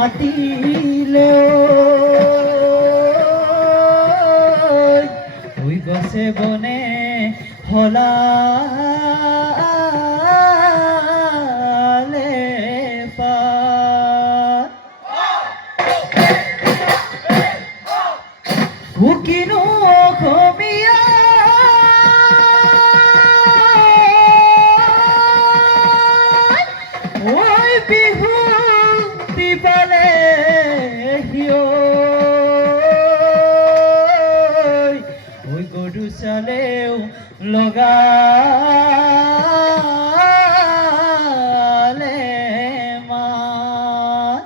মাতিলে ওই গছে বনে হলালে উকিনো অসমীয়া ওই বিহু দিবালে ওই গরু চালেও লগালে মাত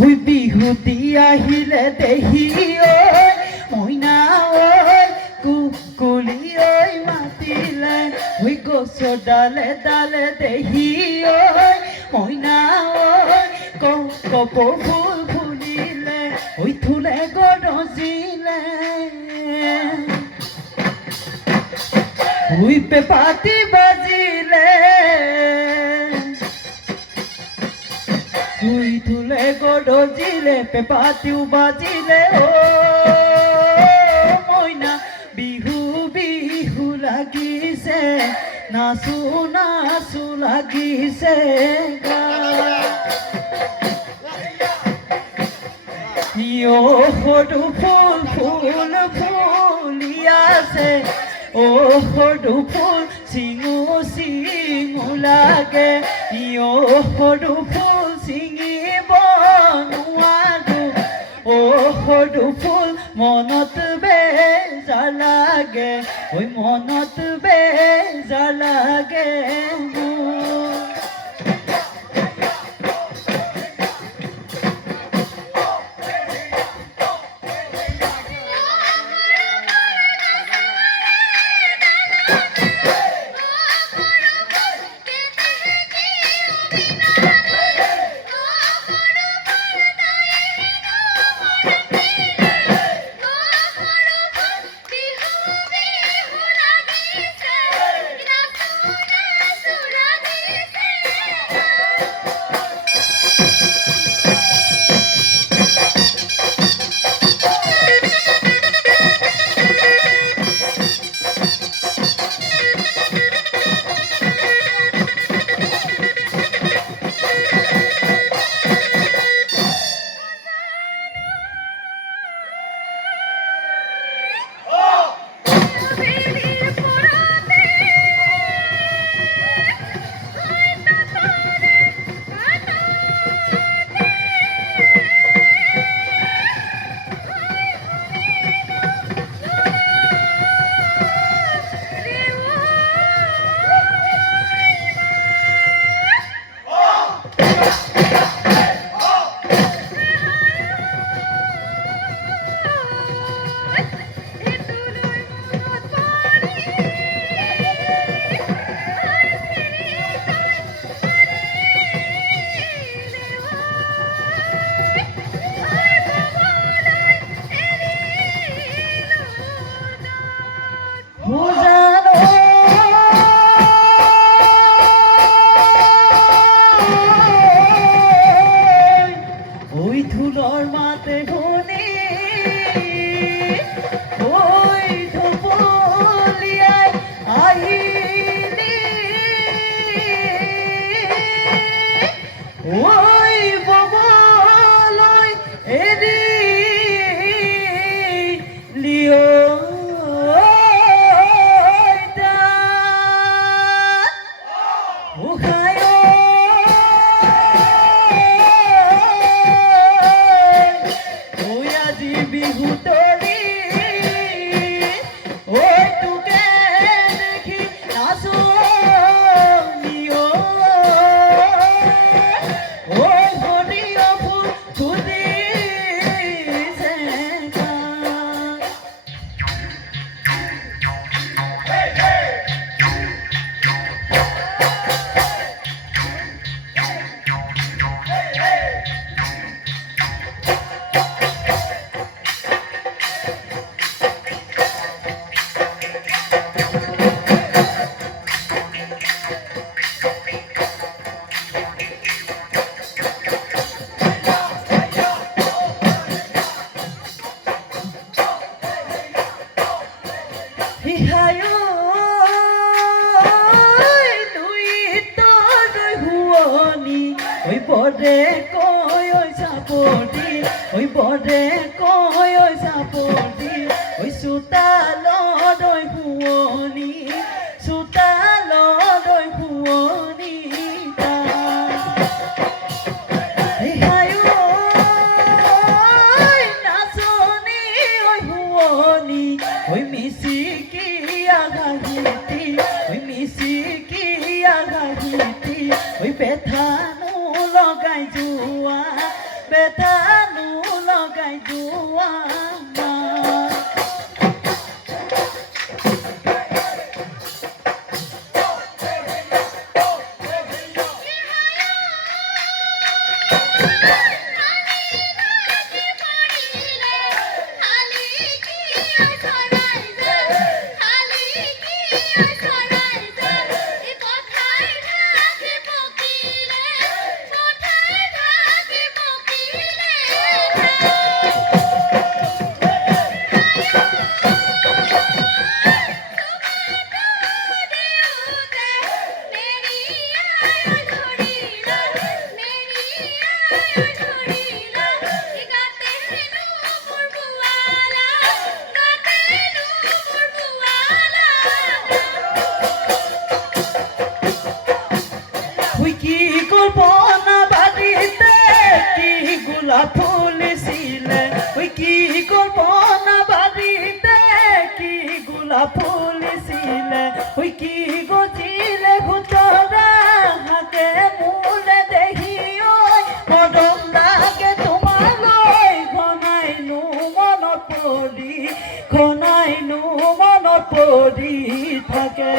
ওই বিহুতি আহিলে দেহি মইনা কুকুলি মাতিলে ওই গছ ডালে ডালে দেহি মইনা কপ ফুল ফুলিলে ওই থুলে গৰজিলে ওই পেপাতি বাজিলে তুই তুলে গৰজিলে পেপাতিও বাজিলে মইনা বিহু বিহু লাগিছে নাচো নাচো লাগিছে সৰু ফুল ফুল ফুলি আছে সৰু ফুল চিঙু চিঙু লাগে সৰু ফুল চিঙিব নোৱাৰো সৰু ফুল মনত বেজাৰ লাগে ঐ মনত বেজাৰ লাগে ইহায়ো তুই তোর হুয়নি ওই বরে কয় ওই সাপটি ওই বরে কয় ওই সাপটি ওই সুতালর ওই হুয়নি সুতালর ওই হুয়নি ওই মিশিকিয়া গাহিতি ওই মিশিকিয়া গাহিতি ওই বেথানু লগাই জুয়া বেথানু লগাই জুয়া কল্পনা বাড়িতে কি গোলাপ ফুল ছিলে ওই কি কল্পনা বাড়িতে কি গোলাপ ফুল ছিলে ওই কি গজিলে ভুতরা হাতে মূলে দেখি ওই মদম লাগে তোমালৈ ঘনাইনো মনত পৰি থাকে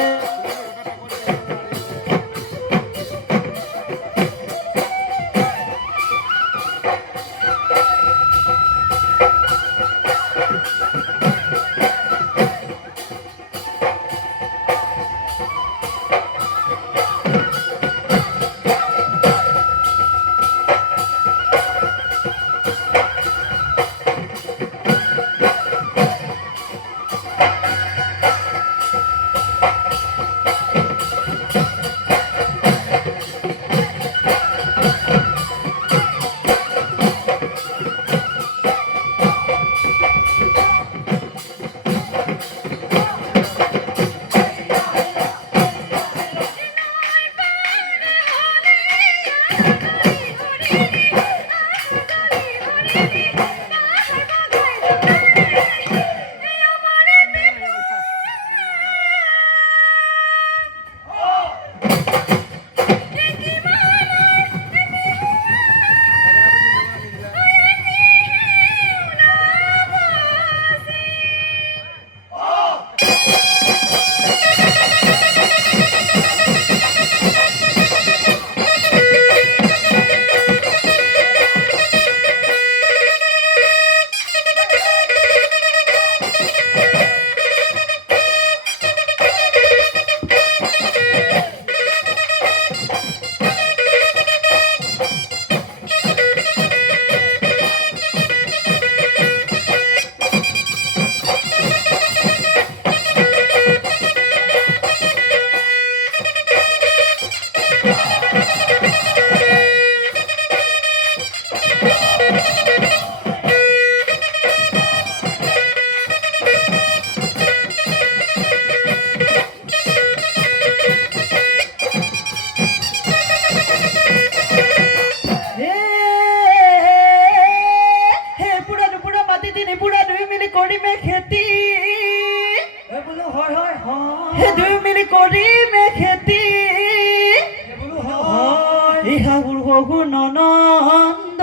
ননন্দ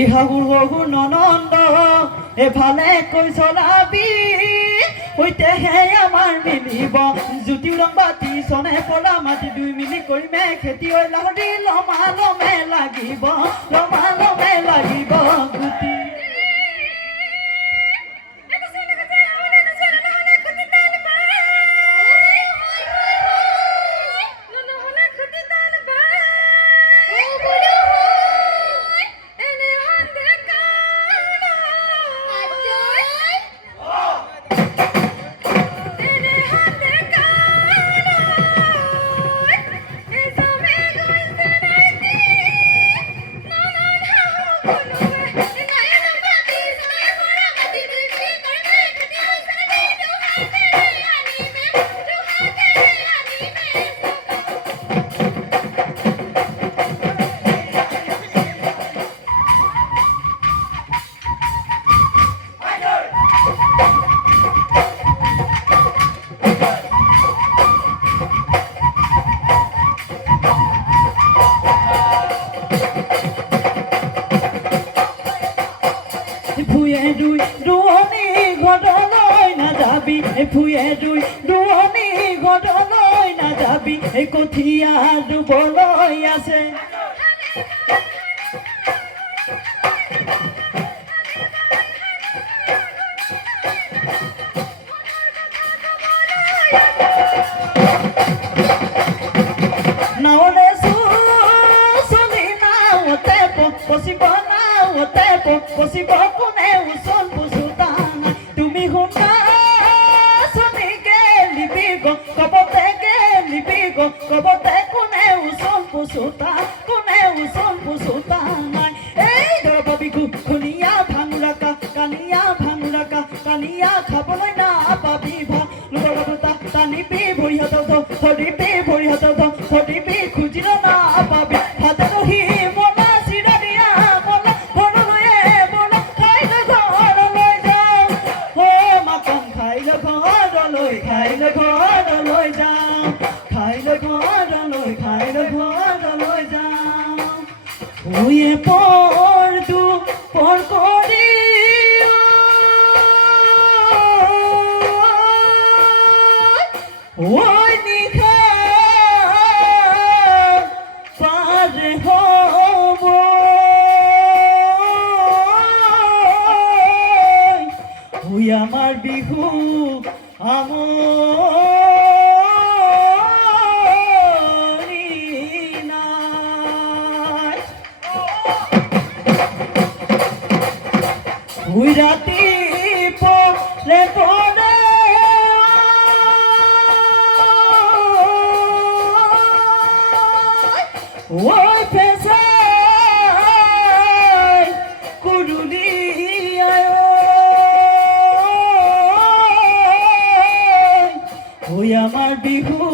ইহাগুৰ বহু ননন্দ এফালে কৈ চলাবি হৈতেহে আমাৰ মিলিব জ্যোতি ৰং বাতি চনে পলা মাটি দুই মিলি কৰিমে খেতি হৈ লাহৰি লমা লমে লাগিব গুটি দুৱনি ঘৰলৈ নাযাবি ফুয়ে দুই দুৱনি ঘৰলৈ নাযাবি কঠীয়া ৰুবলৈ আছে নাৱলে চলি নাওতে পচিব নাওতে পচিব কোনে ওচৰ পুচুতা নাই তুমি শুনা চলিকে লিপিব কবতে কে লিপিব কবতে কোনে ওচৰ পুচুতা নাই এই দৰবা বিহু খুনিয়া ভাঙুৰাকা কানিয়া খাবলৈ না পাবি ভাত লোকৰ দুটা টানিবি ভৰি হাতত ধৰিবি ভৰি হাতত ধৰিবি খুজিল না পাবি হাতে ৰহি বলা চিৰা দিয়া বলা ঘৰলৈ বলা খাইলৈ ঘৰলৈ যাওঁ অ মাকন খাইলৈ ঘৰলৈ যাওঁ খাইলৈ ঘৰলৈ যাওঁ ওয়ে পৰ কৰি ওই নিশা পার হব ওই আমার বিহু আমরি নাই ওই রাতি পরে পরে ওই পেশায় কুরুলি ওই আমার বিহু